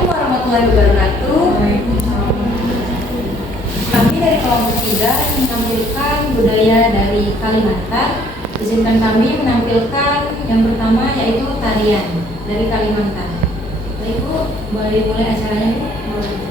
Assalamualaikum warahmatullahi wabarakatuh. Kami dari kelompok 3 menampilkan budaya dari Kalimantan. Izinkan kami menampilkan yang pertama yaitu tarian dari Kalimantan. Baik Bu, boleh mulai acaranya Bu? Boleh.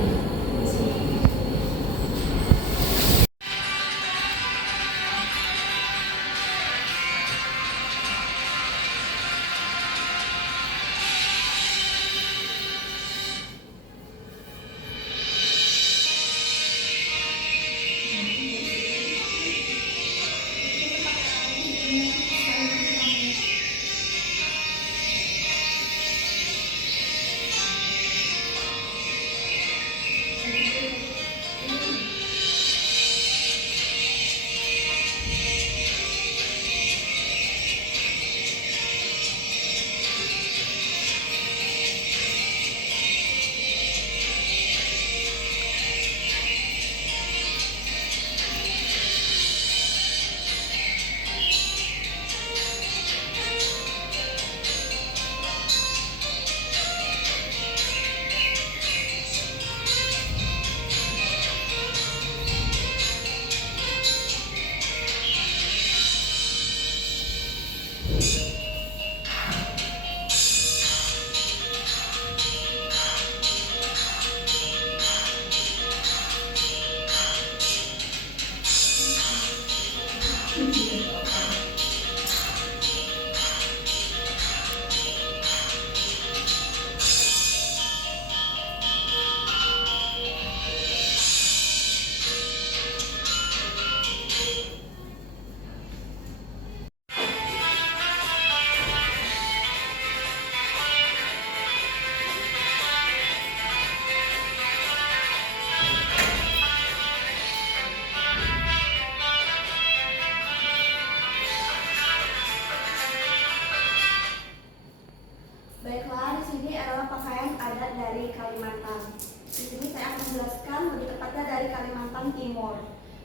Baiklah, di sini adalah pakaian adat dari Kalimantan. Di sini saya akan menjelaskan lebih tepatnya dari Kalimantan Timur.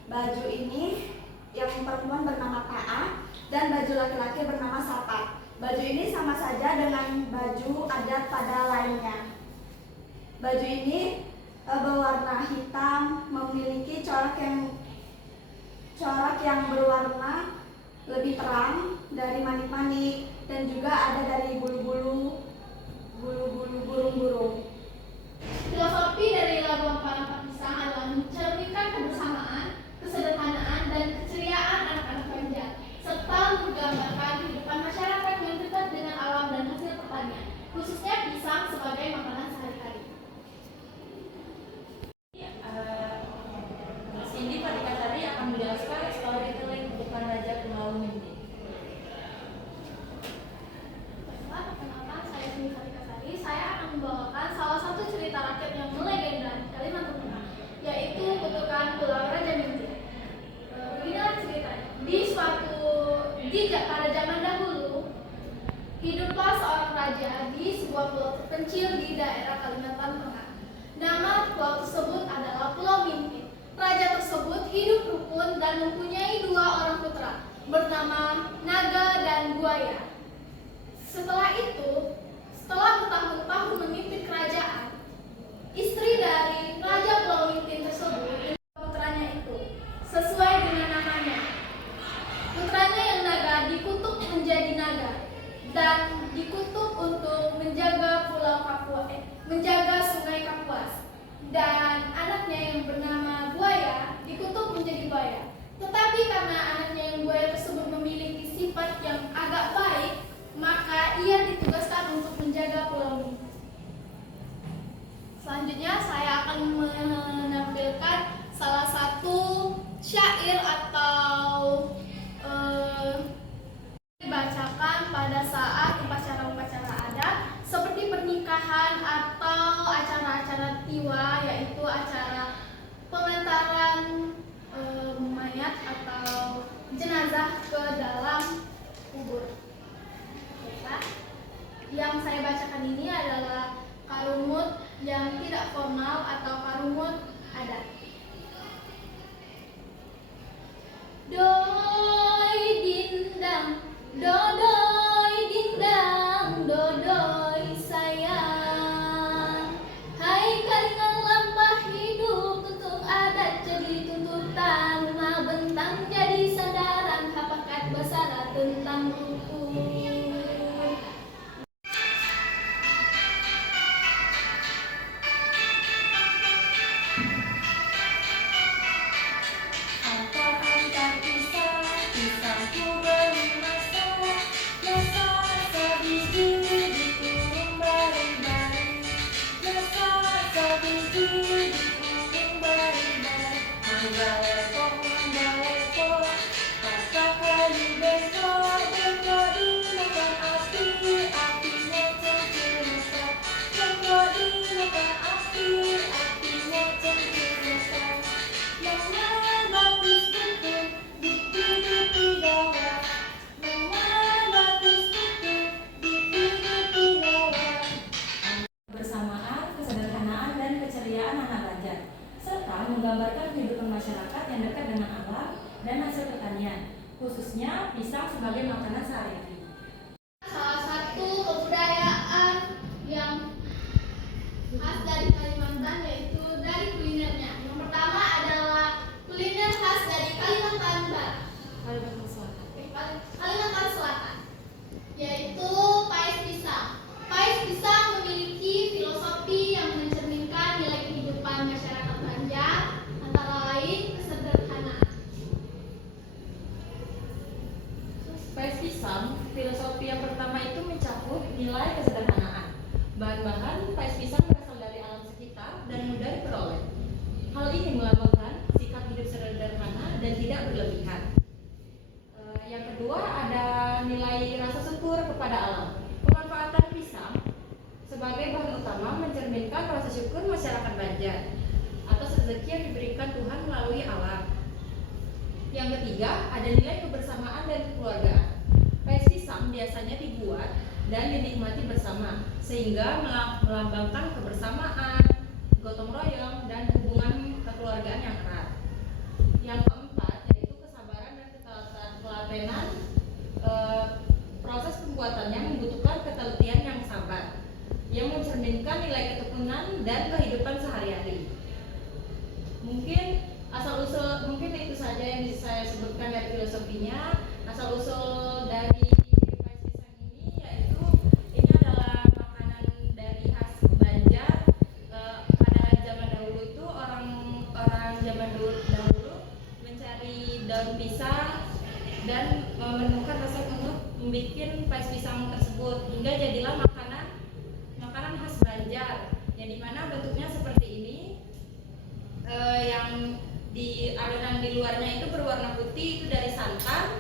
Baju ini yang perempuan bernama Ta'a dan baju laki-laki bernama Sapa. Baju ini sama saja dengan baju adat pada lainnya. Baju ini berwarna hitam, memiliki corak yang berwarna lebih terang dari manik-manik dan juga ada dari bulu-bulu burung-burung. Filosofi dari lagu Ampara Pakistan adalah mencerminkan kebersamaan, kesederhanaan, dan keceriaan anak-anak Banjar, serta menggambarkan kehidupan masyarakat yang dekat dengan alam dan hasil pertanian, khususnya pisang sebagai makanan sehari-hari. Cindy Patikasari akan menjelaskan storytelling bukan Raja Pulau Minti. Perkenalkan, saya Cindy Patikasari. Saya akan membawakan salah satu cerita rakyat yang melegenda di Kalimantan Tengah, yaitu Kutukan Pulau Raja Minti. Beginilah ceritanya. Pada zaman dahulu, hiduplah seorang raja di sebuah pulau terpencil di daerah Kalimantan Tengah. Nama pulau tersebut adalah Pulau Minti. Raja tersebut hidup rukun dan mempunyai 2 orang putra bernama Naga dan Buaya. Setelah bertahun-tahun memimpin kerajaan, istri dari Raja Pulau Minti tersebut putranya itu sesuai dengan namanya. Putranya yang naga dikutuk menjadi naga dan dikutuk untuk menjaga menjaga sungai Kapuas. Dan anaknya yang bernama Buaya dikutuk menjadi buaya. Tetapi karena anaknya yang buaya tersebut memiliki sifat yang agak baik, maka ia ditugaskan untuk menjaga pulau ini. Selanjutnya saya akan menampilkan salah satu syair atau dibacakan pada saat upacara-upacara adat seperti pernikahan atau acara-acara tiwa, yaitu acara pengantaran mayat atau jenazah ke dalam kubur. Yang saya bacakan ini adalah karumut yang tidak formal atau karumut adat. Doi dindang, dodoi dindang, dodoi sayang, Kebersamaan, kesederhanaan, dan keceriaan anak belajar, serta menggambarkan kehidupan masyarakat yang dekat dengan alam dan hasil pertanian, khususnya pisang sebagai makanan sehari-hari. Salah satu kebudayaan yang khas dari Kalimantan yaitu dari kulinernya. Yang pertama adalah kuliner khas dari Kalimantan Barat, Kalimantan Selatan, yaitu pais pisang. Pais pisang memiliki filosofi yang mencerminkan nilai kehidupan masyarakat Banjar, antara lain kesederhanaan. Pais pisang, filosofi yang pertama itu mencakup nilai kesederhanaan. Bahan-bahan pais pisang berasal dari alam sekitar dan mudah diperoleh. Hal ini melambangkan sikap hidup sederhana dan tidak berlebihan. Yang kedua ada nilai rasa syukur kepada alam. Pemanfaatan pisang sebagai bahan utama mencerminkan rasa syukur masyarakat Banjar atas rezeki yang diberikan Tuhan melalui alam. Yang ketiga, ada nilai kebersamaan dan kekeluargaan. Pais pisang biasanya dibuat dan dinikmati bersama, sehingga melambangkan kebersamaan, gotong royong, dan hubungan kekeluargaan yang erat. Yang keempat, yaitu kesabaran dan ketelatenan. Proses pembuatannya membutuhkan ketelitian yang sabar, yang mencerminkan nilai ketekunan dan kehidupan sehari-hari. Mungkin itu saja yang bisa saya sebutkan dari filosofinya. Asal usul dari pais pisang ini yaitu ini adalah makanan dari khas Banjar. Pada zaman dahulu itu orang zaman dahulu mencari daun pisang dan menemukan resep untuk membuat pais pisang tersebut, hingga jadilah makanan khas Banjar yang dimana bentuknya seperti ini. Yang di adonan di luarnya itu berwarna putih, itu dari santan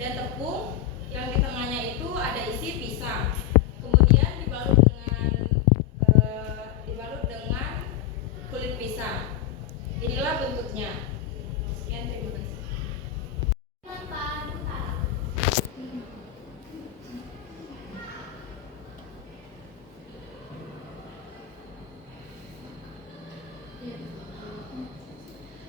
dan tepung. Yang di tengahnya itu ada isi pisang, kemudian dibalut dengan kulit pisang. Inilah bentuknya. Sekian, terima kasih. Kalimantan Utara.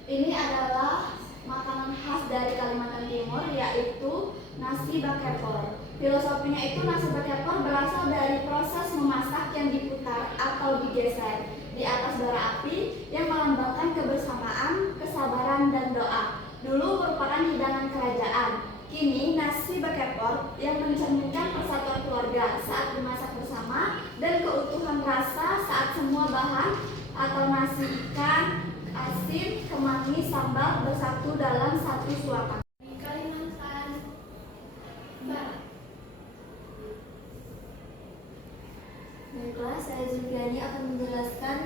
Ini adalah makanan khas dari Kalimantan Timur, yaitu nasi bakepor. Filosofinya itu nasi bakepor berasal dari proses memasak yang diputar atau digeser di atas bara api yang melambangkan kebersamaan, kesabaran, dan doa. Dulu merupakan hidangan kerajaan. Kini nasi bakepor yang mencerminkan persatuan keluarga saat dimasak bersama dan keutuhan rasa saat semua bahan atau nasi, ikan, asin, kemangi, sambal bersatu dalam satu suapan. Di Kalimantan Barat. Baiklah, saya Zulfiani akan menjelaskan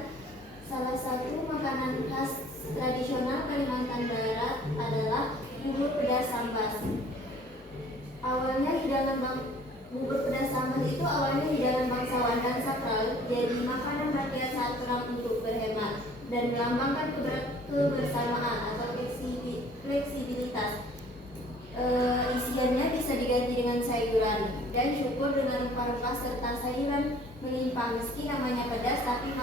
salah satu makanan khas tradisional Kalimantan Barat adalah bubur pedas sambas. Bubur pedas sambas itu awalnya hidangan bangsawan dan sakral, jadi makanan rakyat saat perang untuk berhemat dan melambangkan kebersamaan atau fleksibilitas. Isiannya bisa diganti dengan sayuran dan syukur dengan rempah-rempah serta sayuran melimpah. Meski namanya pedas, tapi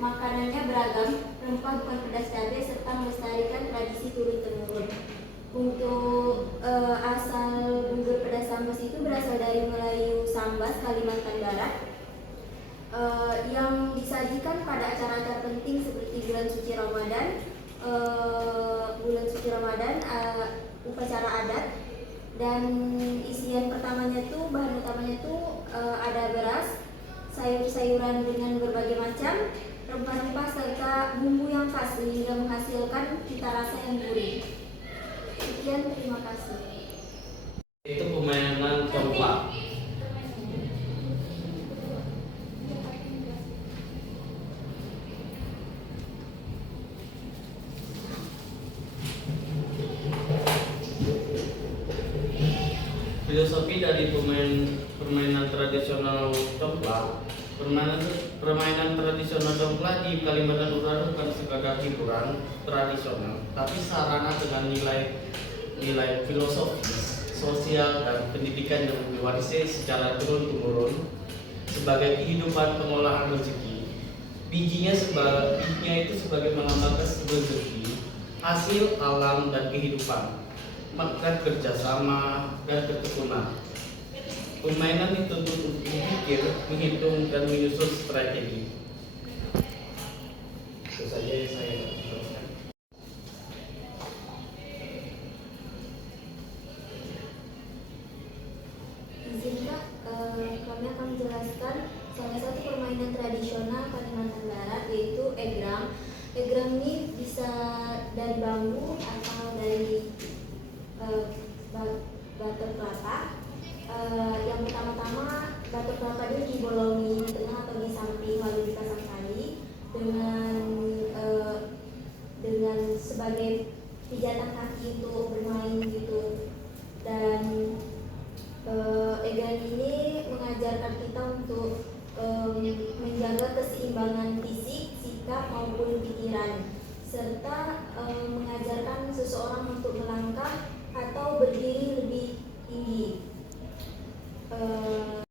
makanannya beragam, rempah bukan pedas cabai, serta melestarikan tradisi turun-temurun. Untuk asal bubur pedas sambas itu berasal dari Melayu Sambas, Kalimantan Barat, yang disajikan pada acara-acara penting seperti bulan suci Ramadan, upacara adat. Dan isian pertamanya tuh, bahan utamanya tuh ada beras, sayur-sayuran dengan berbagai macam, rempah-rempah serta bumbu yang khas sehingga menghasilkan cita rasa yang gurih. Sekian, terima kasih. Itu permainan congklak. Filosofi dari permainan tradisional congklak. Permainan tradisional congklak di Kalimantan Utara bukan sekadar hiburan tradisional, tapi sarana dengan nilai filosofis, sosial, dan pendidikan yang diwarisi secara turun-temurun sebagai kehidupan pengolahan rezeki. Bijinya itu sebagai melambangkan rezeki, hasil alam dan kehidupan, maka kerjasama dan ketekunan. Permainan dituntut untuk berpikir, menghitung, dan menyusun strategi. Itu saja yang saya teruskan. Izin Kak, kami akan menjelaskan salah satu permainan tradisional Kalimantan Barat, yaitu egrang. Egrang ini bisa dari bambu atau dari batok kelapa. Yang pertama-tama, batok kelapa itu dibolongi di tengah atau di samping, lalu dipasang tali dengan sebagai pijatan kaki untuk bermain gitu. Dan egrang ini mengajarkan kita untuk menjaga keseimbangan fisik, sikap maupun pikiran, serta mengajarkan seseorang untuk